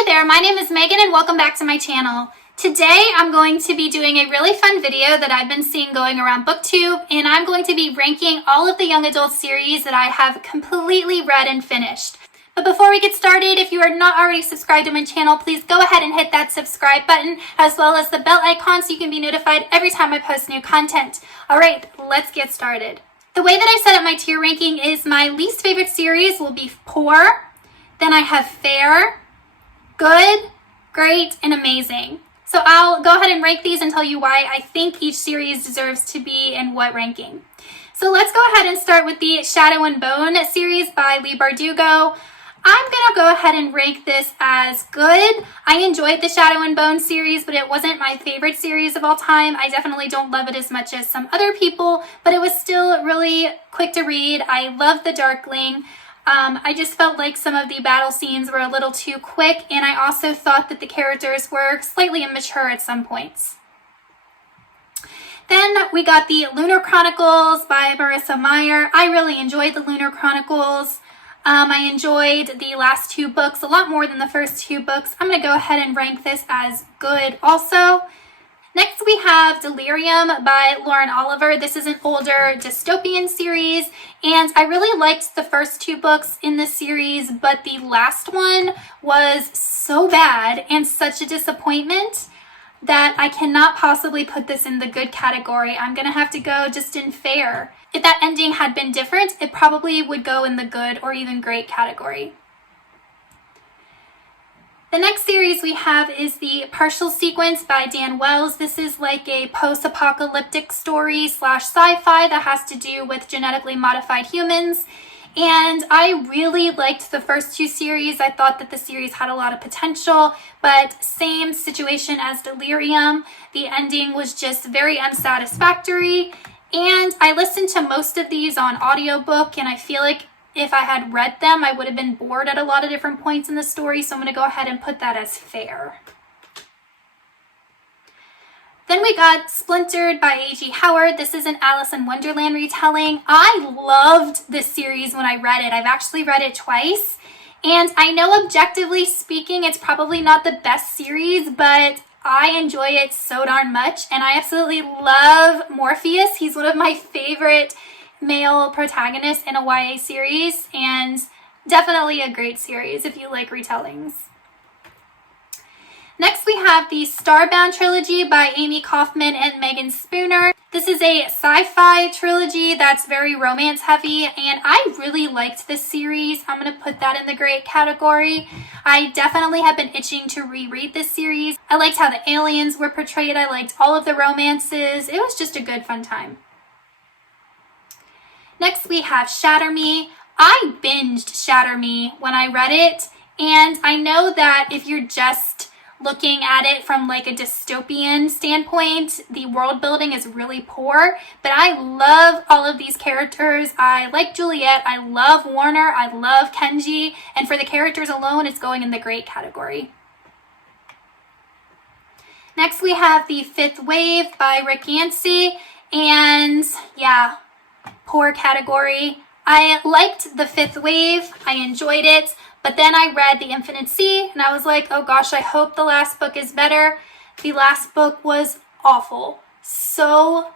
Hey there, my name is Megan and welcome back to my channel. Today I'm going to be doing a really fun video that I've been seeing going around BookTube, and I'm going to be ranking all of the young adult series that I have completely read and finished. But before we get started, if you are not already subscribed to my channel, please go ahead and hit that subscribe button as well as the bell icon so you can be notified every time I post new content. Alright, let's get started. The way that I set up my tier ranking is my least favorite series will be poor, then I have fair, good, great, and amazing. So I'll go ahead and rank these and tell you why I think each series deserves to be in what ranking. So let's go ahead and start with the Shadow and Bone series by Leigh Bardugo. I'm going to go ahead and rank this as good. I enjoyed the Shadow and Bone series, but it wasn't my favorite series of all time. I definitely don't love it as much as some other people, but it was still really quick to read. I love the Darkling. I just felt like some of the battle scenes were a little too quick, and I also thought that the characters were slightly immature at some points. Then we got the Lunar Chronicles by Marissa Meyer. I really enjoyed the Lunar Chronicles. I enjoyed the last two books a lot more than the first two books. I'm going to go ahead and rank this as good also. Next we have Delirium by Lauren Oliver. This is an older dystopian series, and I really liked the first two books in this series, but the last one was so bad and such a disappointment that I cannot possibly put this in the good category. I'm going to have to go just in fair. If that ending had been different, it probably would go in the good or even great category. The next series we have is the Partial Sequence by Dan Wells. This is like a post-apocalyptic story / sci-fi that has to do with genetically modified humans. And I really liked the first two series. I thought that the series had a lot of potential, but same situation as Delirium. The ending was just very unsatisfactory. And I listened to most of these on audiobook, and I feel like if I had read them, I would have been bored at a lot of different points in the story, so I'm going to go ahead and put that as fair. Then we got Splintered by A.G. Howard. This is an Alice in Wonderland retelling. I loved this series when I read it. I've actually read it twice, and I know objectively speaking, it's probably not the best series, but I enjoy it so darn much, and I absolutely love Morpheus. He's one of my favorite male protagonists in a YA series, and definitely a great series if you like retellings. Next we have the Starbound trilogy by Amy Kaufman and Megan Spooner. This is a sci-fi trilogy that's very romance heavy, and I really liked this series. I'm going to put that in the great category. I definitely have been itching to reread this series. I liked how the aliens were portrayed. I liked all of the romances. It was just a good fun time. Next we have Shatter Me. I binged Shatter Me when I read it, and I know that if you're just looking at it from like a dystopian standpoint, the world building is really poor, but I love all of these characters. I like Juliet, I love Warner, I love Kenji, and for the characters alone, it's going in the great category. Next we have The Fifth Wave by Rick Yancey, and yeah, poor category. I liked The Fifth Wave, I enjoyed it, but then I read The Infinite Sea and I was like, oh gosh, I hope the last book is better. The last book was awful. So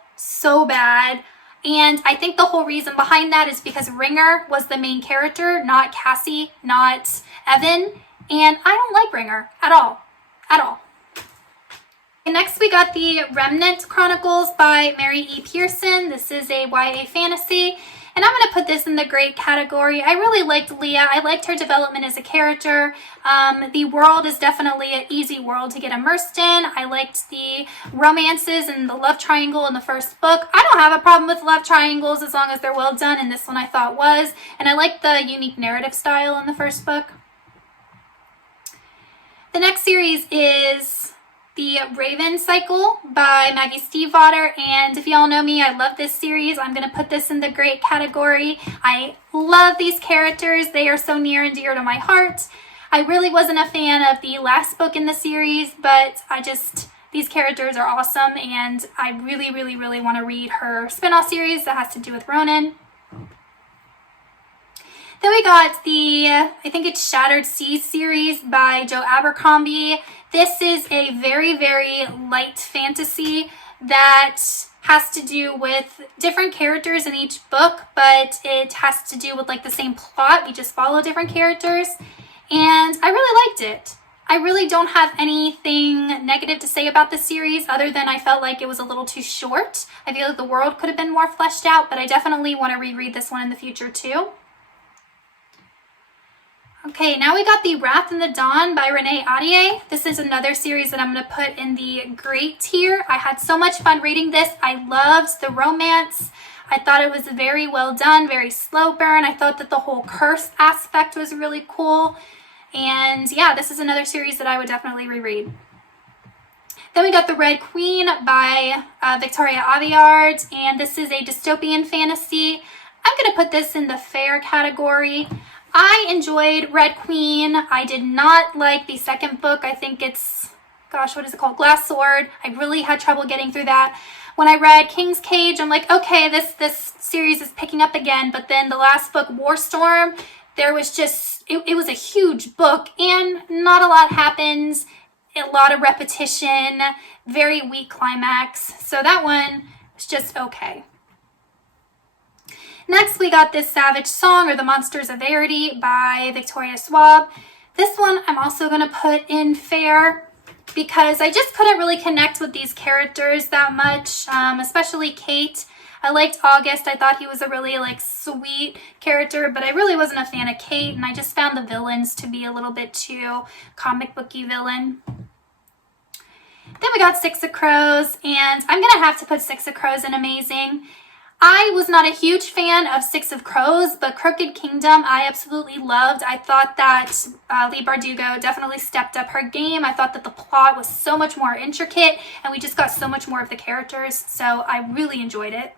bad. And I think the whole reason behind that is because Ringer was the main character, not Cassie, not Evan. And I don't like Ringer at all. At all. And next we got the Remnant Chronicles by Mary E. Pearson. This is a YA fantasy, and I'm going to put this in the great category. I really liked Leah. I liked her development as a character. The world is definitely an easy world to get immersed in. I liked the romances and the love triangle in the first book. I don't have a problem with love triangles as long as they're well done, and this one I thought was. And I liked the unique narrative style in the first book. The next series is The Raven Cycle by Maggie Stieafvater, and if y'all know me, I love this series. I'm going to put this in the great category. I love these characters. They are so near and dear to my heart. I really wasn't a fan of the last book in the series, but these characters are awesome, and I really want to read her spin-off series that has to do with Ronin. Then we got the, I think it's Shattered Seas series by Joe Abercrombie. This is a very, very light fantasy that has to do with different characters in each book, but it has to do with like the same plot. We just follow different characters, and I really liked it. I really don't have anything negative to say about this series other than I felt like it was a little too short. I feel like the world could have been more fleshed out, but I definitely want to reread this one in the future too. Okay, now we got the Wrath in the Dawn by Renee Ahdieh. This is another series that I'm going to put in the great tier. I had so much fun reading this. I loved the romance. I thought it was very well done, very slow burn. I thought that the whole curse aspect was really cool. And yeah, this is another series that I would definitely reread. Then we got The Red Queen by Victoria Aveyard, and this is a dystopian fantasy. I'm going to put this in the fair category. I enjoyed Red Queen. I did not like the second book. I think it's, gosh, what is it called? Glass Sword. I really had trouble getting through that. When I read King's Cage, I'm like, okay, this series is picking up again. But then the last book, Warstorm, there was just, it was a huge book and not a lot happens. A lot of repetition, very weak climax. So that one was just okay. Next, we got this Savage Song, or The Monsters of Verity by Victoria Schwab. This one I'm also going to put in fair because I just couldn't really connect with these characters that much, especially Kate. I liked August. I thought he was a really sweet character, but I really wasn't a fan of Kate, and I just found the villains to be a little bit too comic booky villain. Then we got Six of Crows, and I'm going to have to put Six of Crows in Amazing. I was not a huge fan of Six of Crows, but Crooked Kingdom I absolutely loved. I thought that Leigh Bardugo definitely stepped up her game. I thought that the plot was so much more intricate, and we just got so much more of the characters, so I really enjoyed it.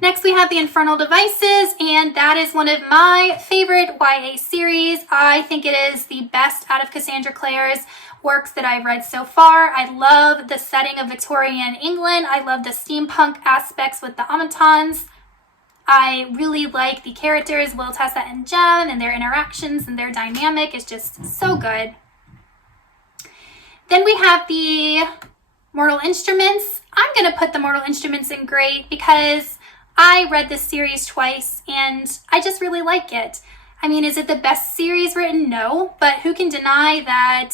Next, we have the Infernal Devices, and that is one of my favorite YA series. I think it is the best out of Cassandra Clare's works that I've read so far. I love the setting of Victorian England. I love the steampunk aspects with the automatons. I really like the characters, Will, Tessa, and Jem, and their interactions and their dynamic is just so good. Then we have the Mortal Instruments. I'm going to put the Mortal Instruments in great because I read this series twice and I just really like it. I mean, is it the best series written? No, but who can deny that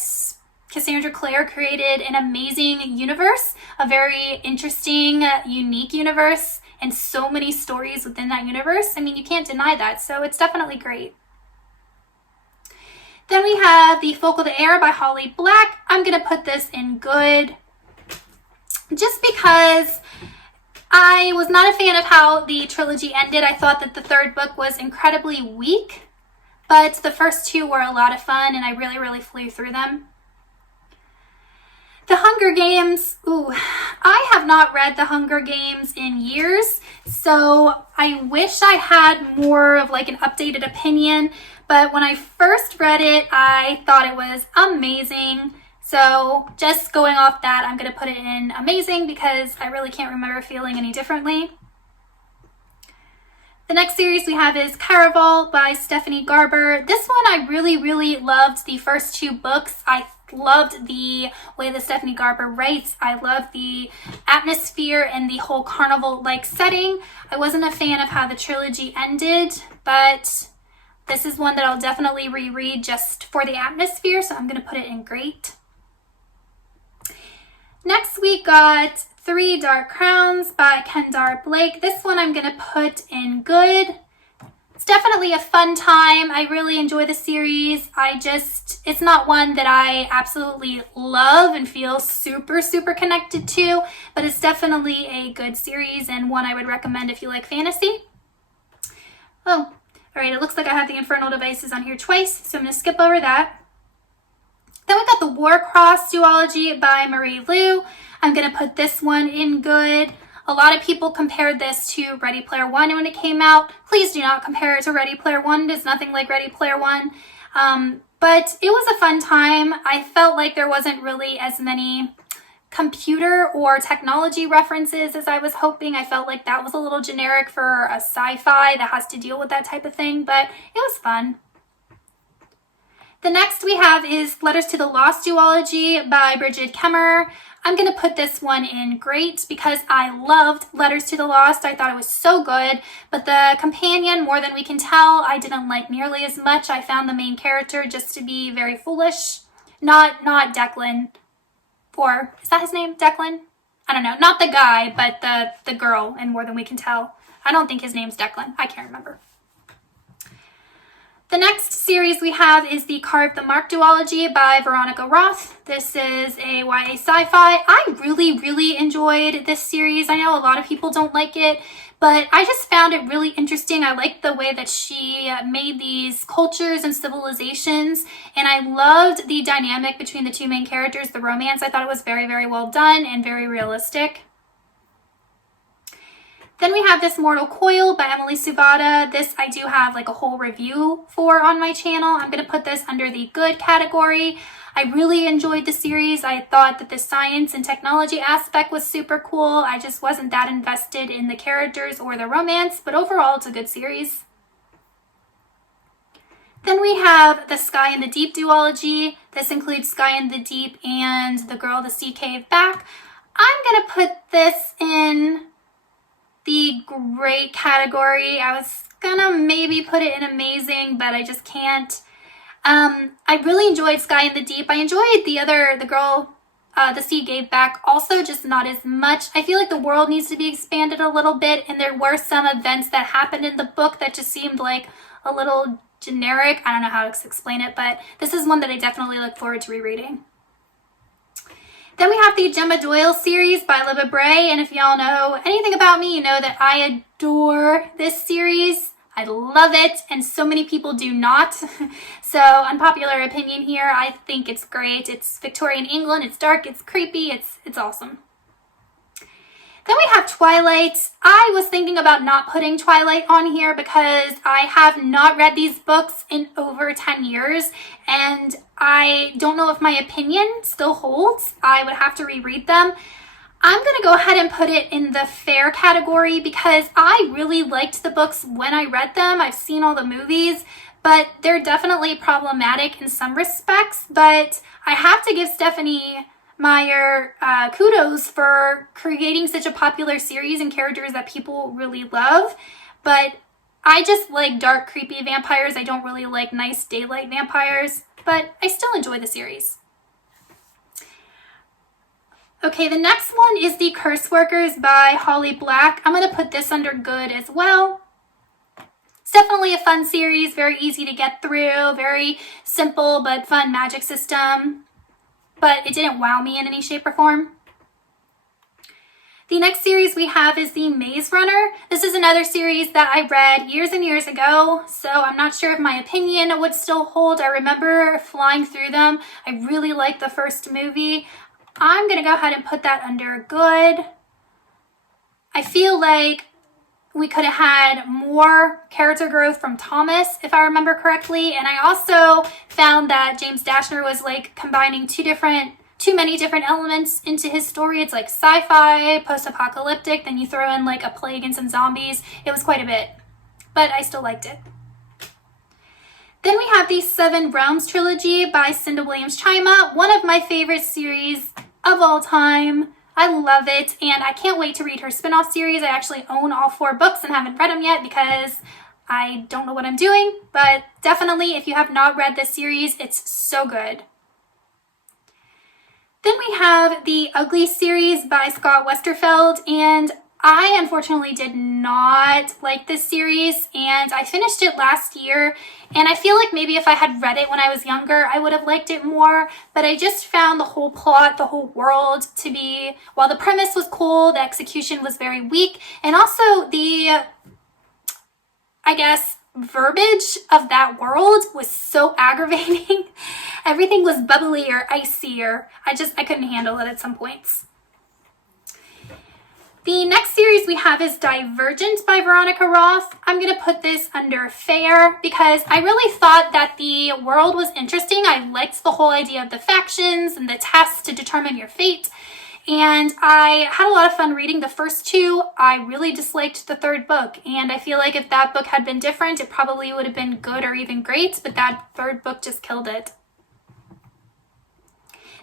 Cassandra Clare created an amazing universe, a very interesting, unique universe, and so many stories within that universe. I mean, you can't deny that, so it's definitely great. Then we have The Folk of the Air by Holly Black. I'm going to put this in good just because I was not a fan of how the trilogy ended. I thought that the third book was incredibly weak, but the first two were a lot of fun, and I really, really flew through them. The Hunger Games, I have not read The Hunger Games in years, so I wish I had more of an updated opinion, but when I first read it, I thought it was amazing. So just going off that, I'm going to put it in amazing because I really can't remember feeling any differently. The next series we have is Caraval by Stephanie Garber. This one I really, really loved the first two books. I loved the way that Stephanie Garber writes. I love the atmosphere and the whole carnival-like setting. I wasn't a fan of how the trilogy ended, but this is one that I'll definitely reread just for the atmosphere, so I'm going to put it in great. Next we got Three Dark Crowns by Kendare Blake. This one I'm going to put in good. It's definitely a fun time. I really enjoy the series. It's not one that I absolutely love and feel super, super connected to, but it's definitely a good series and one I would recommend if you like fantasy. Oh, all right, it looks like I have the Infernal Devices on here twice, so I'm going to skip over that. Then we got the Warcross duology by Marie Lu. I'm going to put this one in good. A lot of people compared this to Ready Player One when it came out. Please do not compare it to Ready Player One. It's nothing like Ready Player One. But it was a fun time. I felt like there wasn't really as many computer or technology references as I was hoping. I felt like that was a little generic for a sci-fi that has to deal with that type of thing, but it was fun. The next we have is Letters to the Lost Duology by Brigid Kemmerer. I'm going to put this one in great because I loved Letters to the Lost. I thought it was so good, but the companion, More Than We Can Tell, I didn't like nearly as much. I found the main character just to be very foolish. Not Declan. Or, is that his name? Declan? I don't know. Not the guy, but the girl in More Than We Can Tell. I don't think his name's Declan. I can't remember. The next series we have is the Carve the Mark duology by Veronica Roth. This is a YA sci-fi. I really enjoyed this series. I know a lot of people don't like it, but I just found it really interesting. I liked the way that she made these cultures and civilizations, and I loved the dynamic between the two main characters, the romance. I thought it was very well done and very realistic. Then we have this Mortal Coil by Emily Suvada. This I do have like a whole review for on my channel. I'm going to put this under the good category. I really enjoyed the series. I thought that the science and technology aspect was super cool. I just wasn't that invested in the characters or the romance, but overall it's a good series. Then we have the Sky and the Deep duology. This includes Sky and the Deep and The Girl the Sea Cave Back. I'm going to put this in the great category. I was gonna maybe put it in amazing, but I just can't. I really enjoyed Sky in the Deep. I enjoyed the Girl the Sea Gave Back also, just not as much. I feel like the world needs to be expanded a little bit, and there were some events that happened in the book that just seemed like a little generic. I don't know how to explain it, but this is one that I definitely look forward to rereading. Then we have the Gemma Doyle series by Libba Bray, and if y'all know anything about me, you know that I adore this series. I love it, and so many people do not. So, unpopular opinion here, I think it's great. It's Victorian England, it's dark, it's creepy, it's awesome. Then we have Twilight. I was thinking about not putting Twilight on here because I have not read these books in over 10 years, and I don't know if my opinion still holds. I would have to reread them. I'm going to go ahead and put it in the fair category because I really liked the books when I read them. I've seen all the movies, but they're definitely problematic in some respects. But I have to give Stephanie Meyer kudos for creating such a popular series and characters that people really love. But I just like dark, creepy vampires. I don't really like nice daylight vampires, but I still enjoy the series. Okay, the next one is The Curse Workers by Holly Black. I'm going to put this under good as well. It's definitely a fun series, very easy to get through, very simple but fun magic system, but it didn't wow me in any shape or form. The next series we have is The Maze Runner. This is another series that I read years and years ago, so I'm not sure if my opinion would still hold. I remember flying through them. I really liked the first movie. I'm going to go ahead and put that under good. I feel like we could have had more character growth from Thomas, if I remember correctly. And I also found that James Dashner was like combining too many different elements into his story. It's like sci-fi, post-apocalyptic, then you throw in like a plague and some zombies. It was quite a bit, but I still liked it. Then we have the Seven Realms trilogy by Cinda Williams-Chima, one of my favorite series of all time. I love it, and I can't wait to read her spin-off series. I actually own all 4 books and haven't read them yet because I don't know what I'm doing, but definitely if you have not read this series, it's so good. Then we have the Uglies series by Scott Westerfeld, and I unfortunately did not like this series, and I finished it last year, and I feel like maybe if I had read it when I was younger, I would have liked it more, but I just found the whole plot, the whole world to be, while the premise was cool, the execution was very weak, and also the, I guess, verbiage of that world was so aggravating. Everything was bubbly or icy, or I couldn't handle it at some points. The next series we have is Divergent by Veronica Roth. I'm going to put this under fair because I really thought that the world was interesting. I liked the whole idea of the factions and the tests to determine your fate. and I had a lot of fun reading the first two. I really disliked the third book, and I feel like if that book had been different, it probably would have been good or even great, but that third book just killed it.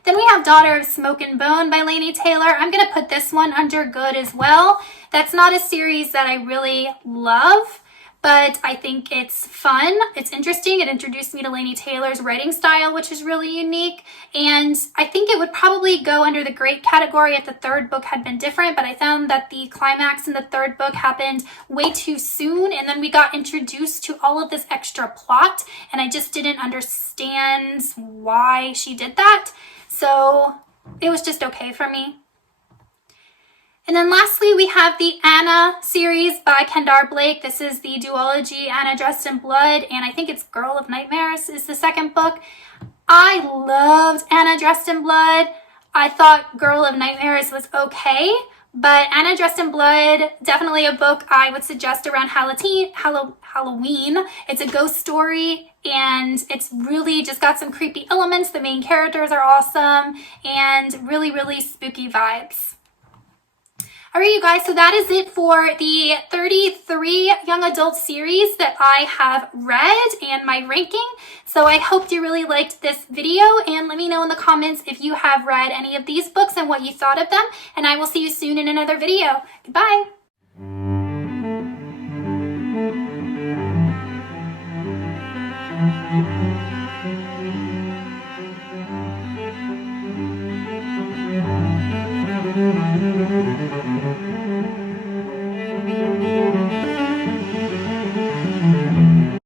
Then we have Daughter of Smoke and Bone by Laini Taylor. I'm going to put this one under good as well. That's not a series that I really love, but I think it's fun. It's interesting. It introduced me to Laini Taylor's writing style, which is really unique. And I think it would probably go under the great category if the third book had been different, but I found that the climax in the third book happened way too soon, and then we got introduced to all of this extra plot, and I just didn't understand why she did that. So it was just okay for me. And then lastly, we have the Anna series by Kendare Blake. This is the duology Anna Dressed in Blood, and I think it's Girl of Nightmares is the second book. I loved Anna Dressed in Blood. I thought Girl of Nightmares was okay, but Anna Dressed in Blood, definitely a book I would suggest around Halloween. It's a ghost story, and it's really just got some creepy elements. The main characters are awesome, and really, really spooky vibes. All right, you guys, so that is it for the 33 young adult series that I have read and my ranking. So I hope you really liked this video, and let me know in the comments if you have read any of these books and what you thought of them, and I will see you soon in another video. Goodbye.